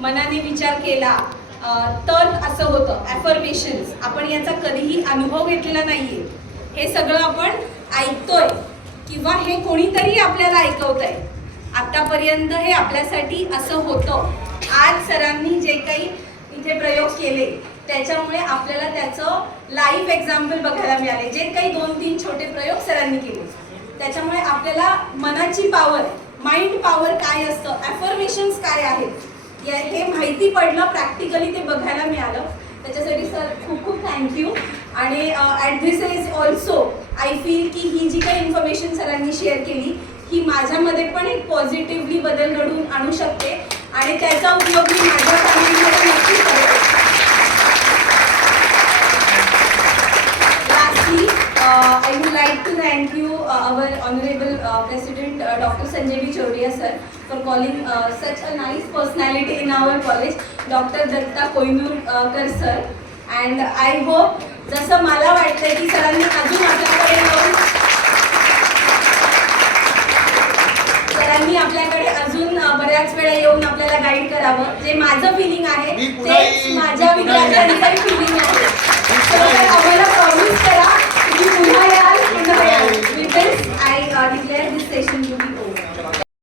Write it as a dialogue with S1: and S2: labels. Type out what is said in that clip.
S1: मनाने विचार केला तर असं होतं. ॲफर्मेशन्स आपण याचा कधीही अनुभव घेतलेला नाही आहे हे सगळं आपण ऐकतोय किंवा हे कोणीतरी आपल्याला ऐकवत आहे आत्तापर्यंत हे आपल्यासाठी असं होतं. आज सरांनी जे काही इथे प्रयोग केले त्याच्यामुळे आपल्याला त्याचं लाईव्ह एक्झाम्पल बघायला मिळाले. जे काही दोन तीन छोटे प्रयोग सरांनी केले. त्याच्यामुळे आपल्याला मनाची पॉवर माइंड पॉवर काय असतं? ॲफर्मेशन्स काय आहेत? हे माहिती पडलं प्रॅक्टिकली ते बघायला मिळालं. त्याच्यासाठी सर खूप खूप थँक्यू आणि at this is also I feel की ही जी काही इन्फॉर्मेशन सरांनी शेअर केली ही माझ्यामध्ये पण एक पॉझिटिव्हली बदल घडवून आणू शकते. आणि त्याचा उपयोग मी माझ्या like to thank you, uh, our Honorable uh, President, uh, Dr. Sanjay V. Choudhary, sir, for calling uh, such a nice personality in our college, Dr. Datta Koinurkar, sir. And I hope, जसं मला वाटतंय की सरांनी अजून आपल्याकडे येऊन सरांनी आपल्याकडे अजून बऱ्याच वेळा येऊन आपल्याला गाईड करावं जे माझं फिलिंग आहे
S2: येईन,
S1: माझ्या. विद्यार्थ्यांचं फिलिंग आहे É this session will.